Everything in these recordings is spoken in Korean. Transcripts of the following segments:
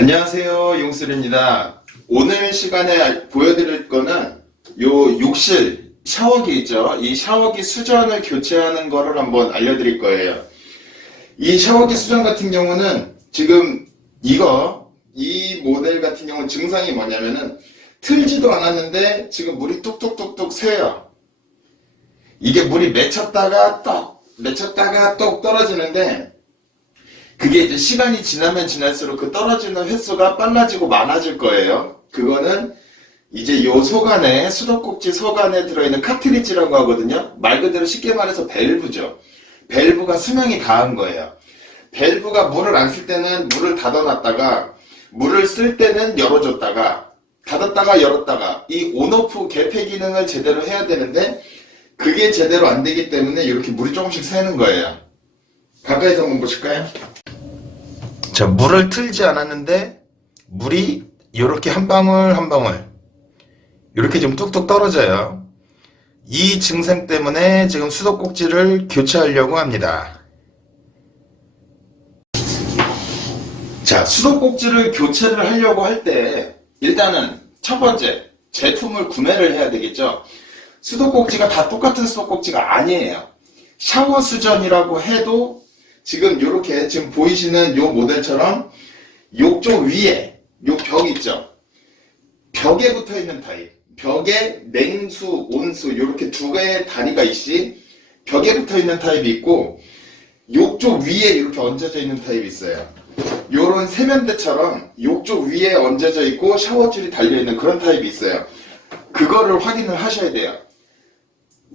안녕하세요 용슬입니다. 오늘 시간에 보여드릴 거는 요 욕실 샤워기 있죠? 이 샤워기 수전을 교체하는 거를 한번 알려드릴 거예요. 이 샤워기 수전 같은 경우는 지금 이거 이 모델 같은 경우는 증상이 뭐냐면은 틀지도 않았는데 지금 물이 뚝뚝뚝뚝 새요. 이게 물이 맺혔다가 떡 맺혔다가 똑 떨어지는데 그게 이제 시간이 지나면 지날수록 그 떨어지는 횟수가 빨라지고 많아질 거예요. 그거는 이제 요 속안에 수도꼭지 속안에 들어있는 카트리지라고 하거든요. 말 그대로 쉽게 말해서 밸브죠. 밸브가 수명이 다한 거예요. 밸브가 물을 안 쓸 때는 물을 닫아놨다가 물을 쓸 때는 열어줬다가 닫았다가 열었다가 이 온오프 개폐 기능을 제대로 해야 되는데 그게 제대로 안 되기 때문에 이렇게 물이 조금씩 새는 거예요. 가까이서 한번 보실까요? 자, 물을 틀지 않았는데 물이 이렇게 한 방울 한 방울 이렇게 좀 뚝뚝 떨어져요. 이 증상 때문에 지금 수도꼭지를 교체하려고 합니다. 자, 수도꼭지를 교체를 하려고 할 때 일단은 첫 번째 제품을 구매를 해야 되겠죠. 수도꼭지가 다 똑같은 수도꼭지가 아니에요. 샤워 수전이라고 해도 지금 이렇게 지금 보이시는 요 모델처럼 요쪽 위에 요 벽 있죠. 벽에 붙어 있는 타입. 벽에 냉수, 온수 이렇게 두 개의 단위가 있이 벽에 붙어 있는 타입이 있고 요쪽 위에 이렇게 얹어져 있는 타입이 있어요. 요런 세면대처럼 요쪽 위에 얹어져 있고 샤워줄이 달려 있는 그런 타입이 있어요. 그거를 확인을 하셔야 돼요.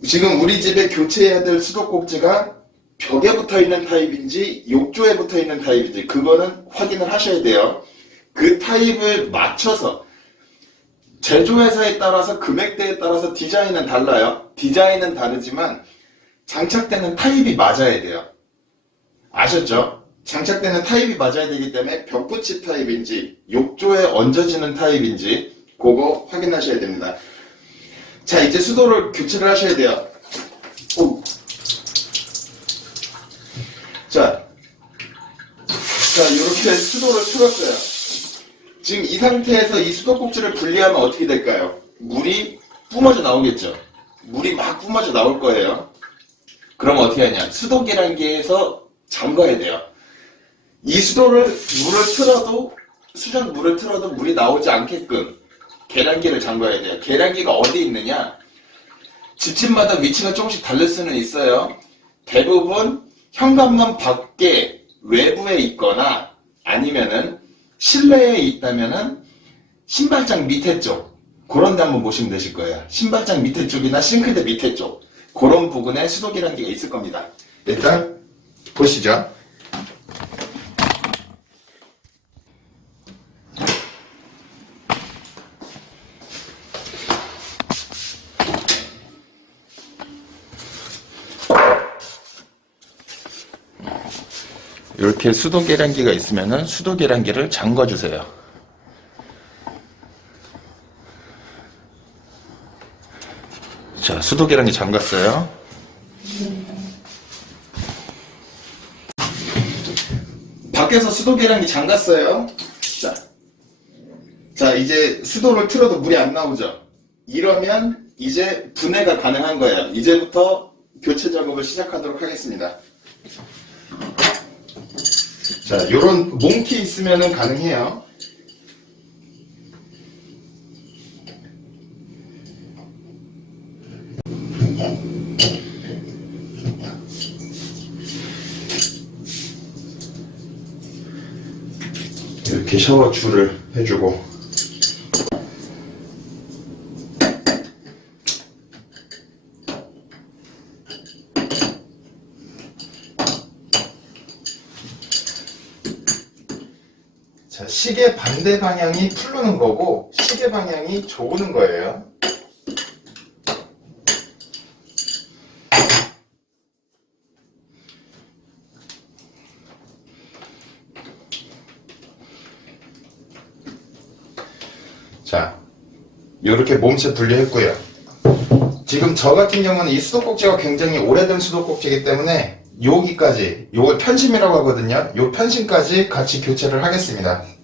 지금 우리 집에 교체해야 될 수도꼭지가 벽에 붙어 있는 타입인지 욕조에 붙어 있는 타입인지 그거는 확인을 하셔야 돼요. 그 타입을 맞춰서 제조회사에 따라서 금액대에 따라서 디자인은 달라요. 디자인은 다르지만 장착되는 타입이 맞아야 돼요. 아셨죠? 장착되는 타입이 맞아야 되기 때문에 벽붙이 타입인지 욕조에 얹어지는 타입인지 그거 확인하셔야 됩니다. 자 이제 수도를 교체를 하셔야 돼요. 오. 자, 자 이렇게 수도를 틀었어요. 지금 이 상태에서 이 수도꼭지를 분리하면 어떻게 될까요? 물이 뿜어져 나오겠죠. 물이 막 뿜어져 나올 거예요. 그럼 어떻게 하냐? 수도 계량기에서 잠가야 돼요. 이 수도를 물을 틀어도 수전 물을 틀어도 물이 나오지 않게끔 계량기를 잠가야 돼요. 계량기가 어디 있느냐? 집집마다 위치가 조금씩 다를 수는 있어요. 대부분 현관문 밖에 외부에 있거나 아니면은 실내에 있다면은 신발장 밑에 쪽 그런 데 한번 보시면 되실 거예요. 신발장 밑에 쪽이나 싱크대 밑에 쪽 그런 부분에 수도 계량기가 있을 겁니다. 일단 보시죠. 이렇게 수도 계량기가 있으면은 수도 계량기를 잠궈 주세요. 자, 수도 계량기 잠갔어요. 밖에서 수도 계량기 잠갔어요. 자, 자 이제 수도를 틀어도 물이 안 나오죠. 이러면 이제 분해가 가능한 거예요. 이제부터 교체 작업을 시작하도록 하겠습니다. 자, 요런 몽키 있으면은 가능해요. 이렇게 샤워 줄을 해주고 자, 시계 반대 방향이 풀르는 거고 시계 방향이 조우는 거예요. 자, 이렇게 몸체 분리했고요. 지금 저 같은 경우는 이 수도꼭지가 굉장히 오래된 수도꼭지이기 때문에 여기까지 요걸 편심이라고 하거든요. 요 편심까지 같이 교체를 하겠습니다.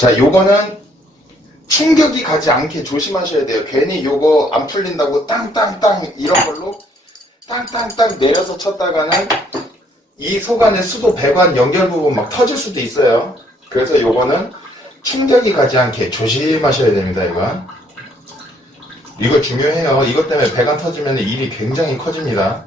자, 요거는 충격이 가지 않게 조심하셔야 돼요. 괜히 요거 안 풀린다고 땅땅땅 이런 걸로 땅땅땅 내려서 쳤다가는 이 속안의 수도 배관 연결 부분 막 터질 수도 있어요. 그래서 요거는 충격이 가지 않게 조심하셔야 됩니다, 이거. 이거 중요해요. 이것 때문에 배관 터지면 일이 굉장히 커집니다.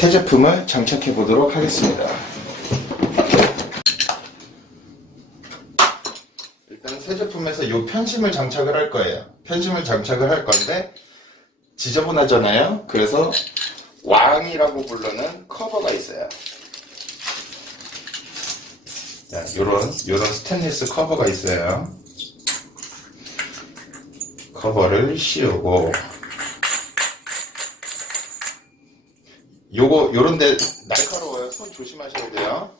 새 제품을 장착해 보도록 하겠습니다. 일단 새 제품에서 이 편심을 장착을 할 거예요. 편심을 장착을 할 건데 지저분하잖아요. 그래서 왕이라고 부르는 커버가 있어요. 자, 요런 요런 스테인리스 커버가 있어요. 커버를 씌우고 요거 요런데 날카로워요. 손 조심하셔야 돼요.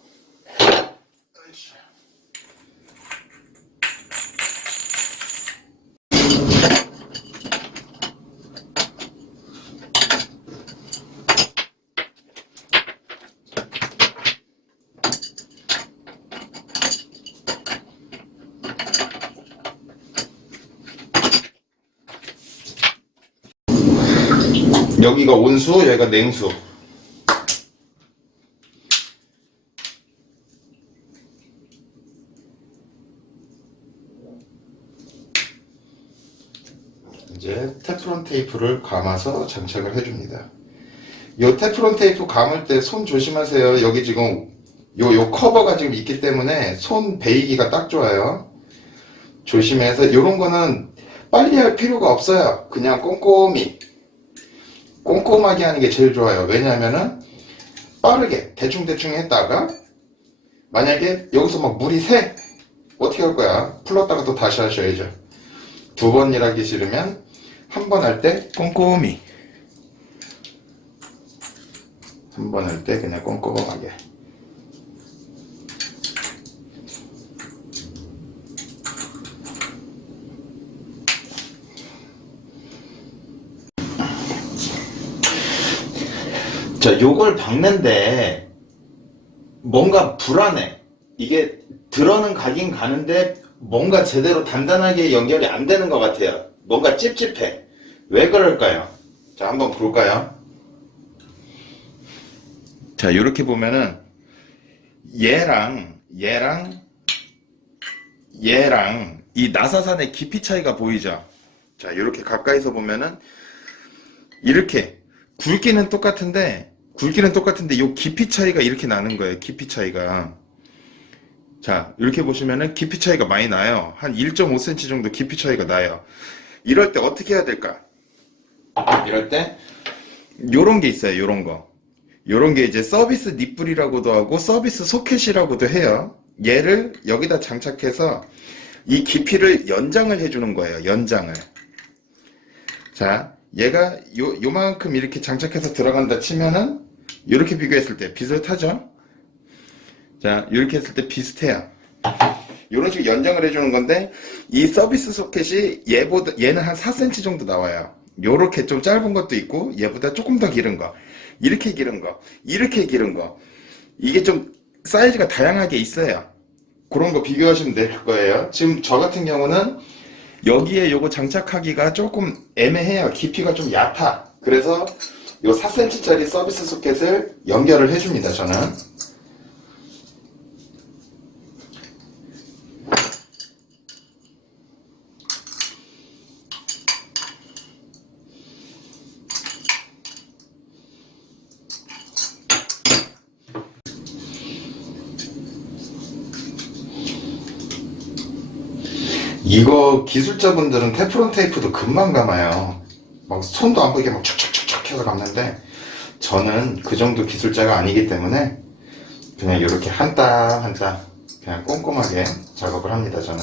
여기가 온수, 여기가 냉수. 이제 테프론 테이프를 감아서 장착을 해줍니다. 요 테프론 테이프 감을 때 손 조심하세요. 여기 지금 요, 요 커버가 지금 있기 때문에 손 베이기가 딱 좋아요. 조심해서 요런 거는 빨리 할 필요가 없어요. 그냥 꼼꼼히 꼼꼼하게 하는 게 제일 좋아요. 왜냐하면은 빠르게 대충대충 했다가 만약에 여기서 막 물이 새 어떻게 할 거야? 풀었다가 또 다시 하셔야죠. 두 번 일하기 싫으면 한 번 할 때 꼼꼼히. 한 번 할 때 그냥 꼼꼼하게. 자 요걸 박는데 뭔가 불안해. 이게 들어는 가긴 가는데 뭔가 제대로 단단하게 연결이 안 되는 것 같아요. 뭔가 찝찝해. 왜 그럴까요? 자, 한번 볼까요? 자, 이렇게 보면은 얘랑 얘랑 얘랑 이 나사산의 깊이 차이가 보이죠? 자, 이렇게 가까이서 보면은 이렇게 굵기는 똑같은데 굵기는 똑같은데 요 깊이 차이가 이렇게 나는 거예요. 깊이 차이가. 자, 이렇게 보시면은 깊이 차이가 많이 나요. 한 1.5cm 정도 깊이 차이가 나요. 이럴 때 어떻게 해야 될까? 이럴 때 요런 게 있어요. 요런 거. 요런 게 이제 서비스 닛불이라고도 하고 서비스 소켓이라고도 해요. 얘를 여기다 장착해서 이 깊이를 연장을 해주는 거예요. 연장을. 자, 얘가 요, 요만큼 이렇게 장착해서 들어간다 치면은 이렇게 비교했을 때 비슷하죠? 자, 이렇게 했을 때 비슷해요. 이런 식으로 연장을 해주는 건데, 이 서비스 소켓이 얘보다, 얘는 한 4cm 정도 나와요. 요렇게 좀 짧은 것도 있고, 얘보다 조금 더 길은 거. 이렇게 길은 거. 이렇게 길은 거. 이게 좀 사이즈가 다양하게 있어요. 그런 거 비교하시면 될 거예요. 지금 저 같은 경우는 여기에 요거 장착하기가 조금 애매해요. 깊이가 좀 얕아. 그래서 요 4cm짜리 서비스 소켓을 연결을 해줍니다, 저는. 이거 기술자분들은 테프론 테이프도 금방 감아요. 막 손도 안 보이게 막 촉촉촉촉 해서 감는데 저는 그 정도 기술자가 아니기 때문에 그냥 이렇게 한 땀 한땀 그냥 꼼꼼하게 작업을 합니다. 저는.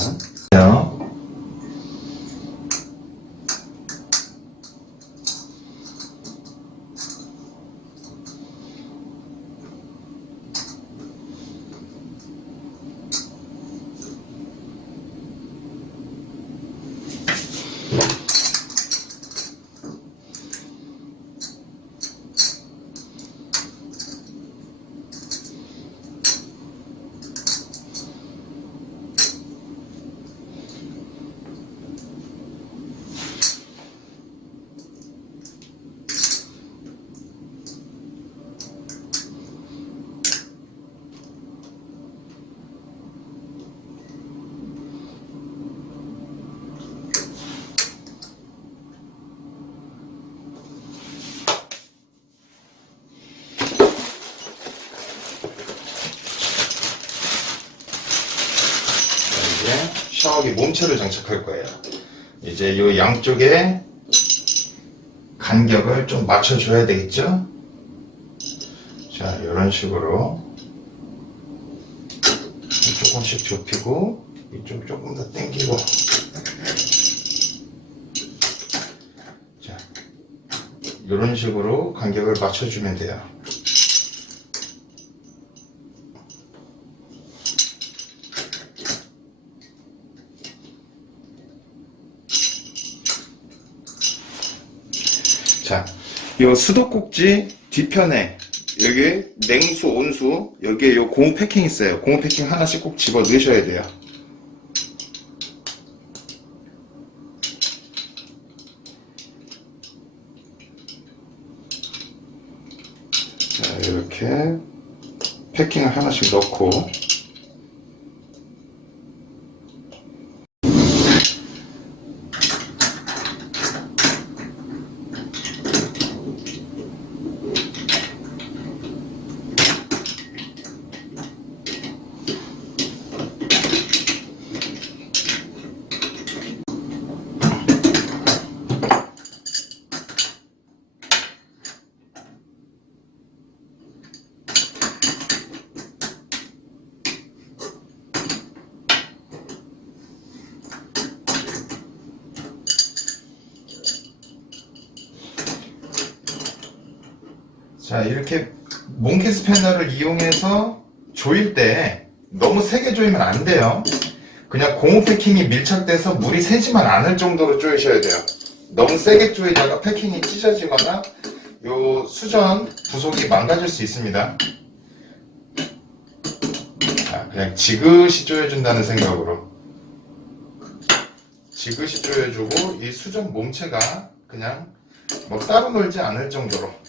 샤워기 몸체를 장착할 거예요. 이제 이 양쪽에 간격을 좀 맞춰줘야 되겠죠? 자, 이런 식으로 조금씩 좁히고 이쪽 조금 더 당기고 자, 이런 식으로 간격을 맞춰주면 돼요. 자, 요 수도꼭지 뒤편에 여기 냉수, 온수, 여기에 요 고무 패킹 있어요. 고무 패킹 하나씩 꼭 집어 넣으셔야 돼요. 자, 이렇게 패킹을 하나씩 넣고 자, 이렇게 몽키스 패널을 이용해서 조일 때 너무 세게 조이면 안 돼요. 그냥 고무 패킹이 밀착돼서 물이 새지만 않을 정도로 조이셔야 돼요. 너무 세게 조이다가 패킹이 찢어지거나 요 수전 부속이 망가질 수 있습니다. 자, 그냥 지그시 조여준다는 생각으로 지그시 조여주고 이 수전 몸체가 그냥 뭐 따로 놀지 않을 정도로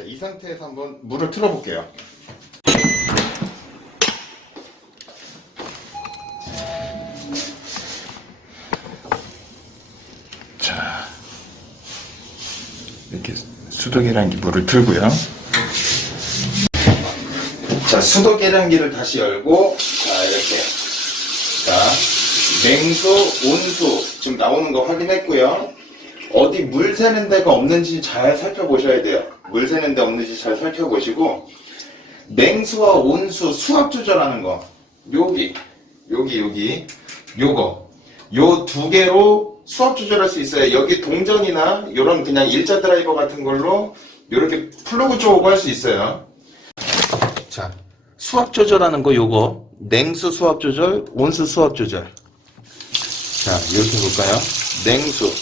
자, 이 상태에서 한번 물을 틀어볼게요. 자, 이렇게 수도계량기 물을 틀고요. 자, 수도계량기를 다시 열고, 자, 이렇게. 자, 냉수, 온수, 지금 나오는 거 확인했고요. 어디 물 새는 데가 없는지 잘 살펴보셔야 돼요. 물 새는 데 없는지 잘 살펴보시고 냉수와 온수 수압 조절하는 거 여기 여기 여기 요거 요 두 개로 수압 조절할 수 있어요. 여기 동전이나 요런 그냥 일자 드라이버 같은 걸로 이렇게 플러그 쪼고 할 수 있어요. 자, 수압 조절하는 거 요거 냉수 수압 조절, 온수 수압 조절. 자, 이렇게 볼까요? 냉수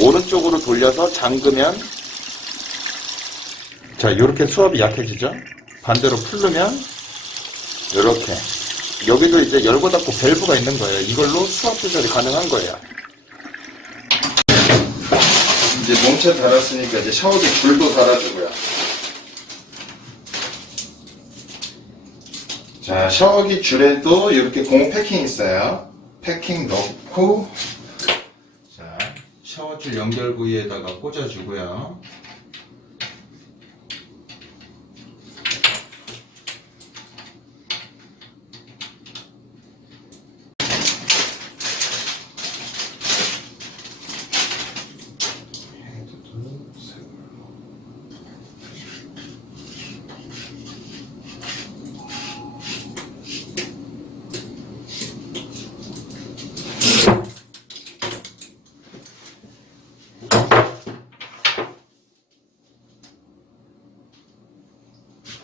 오른쪽으로 돌려서 잠그면 자 이렇게 수압이 약해지죠? 반대로 풀르면 이렇게. 여기도 이제 열고 닫고 밸브가 있는 거예요. 이걸로 수압 조절이 가능한 거예요. 이제 몸체 달았으니까 이제 샤워기 줄도 달아주고요. 자 샤워기 줄에도 이렇게 고무 패킹 있어요. 패킹 넣고 자, 샤워줄 연결 부위에다가 꽂아주고요.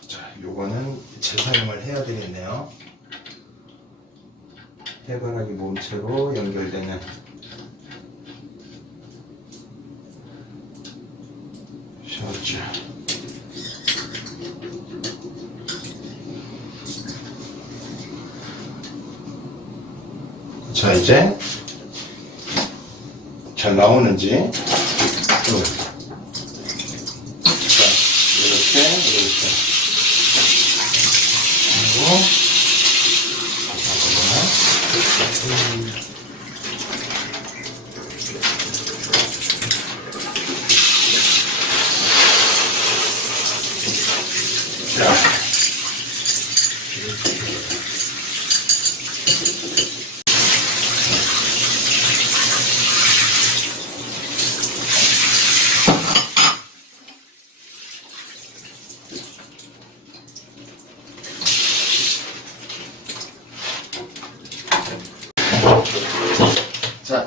자, 요거는 재사용을 해야 되겠네요. 해바라기 몸체로 연결되는 샤워줄. 자, 이제 잘 나오는지 Mm-hmm.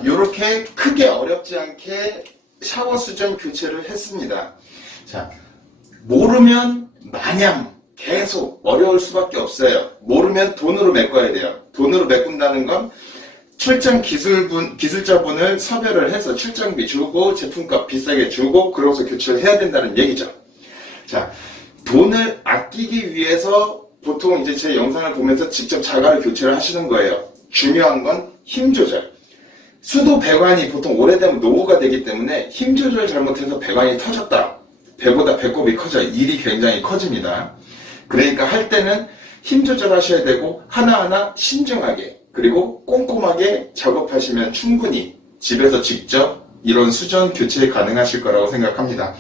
이렇게 크게 어렵지 않게 샤워 수전 교체를 했습니다. 자, 모르면 마냥 계속 어려울 수밖에 없어요. 모르면 돈으로 메꿔야 돼요. 돈으로 메꾼다는 건 출장 기술분, 기술자분을 섭외를 해서 출장비 주고 제품값 비싸게 주고 그러고서 교체를 해야 된다는 얘기죠. 자, 돈을 아끼기 위해서 보통 이제 제 영상을 보면서 직접 자가를 교체를 하시는 거예요. 중요한 건 힘 조절. 수도 배관이 보통 오래되면 노후가 되기 때문에 힘 조절 잘못해서 배관이 터졌다. 배보다 배꼽이 커져 일이 굉장히 커집니다. 그러니까 할 때는 힘 조절하셔야 되고 하나하나 신중하게 그리고 꼼꼼하게 작업하시면 충분히 집에서 직접 이런 수전 교체 가능하실 거라고 생각합니다.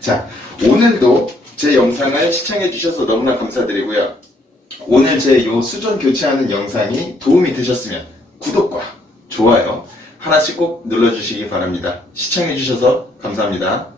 자, 오늘도 제 영상을 시청해 주셔서 너무나 감사드리고요. 오늘 제 요 수전 교체하는 영상이 도움이 되셨으면 구독과 좋아요 하나씩 꼭 눌러주시기 바랍니다. 시청해 주셔서 감사합니다.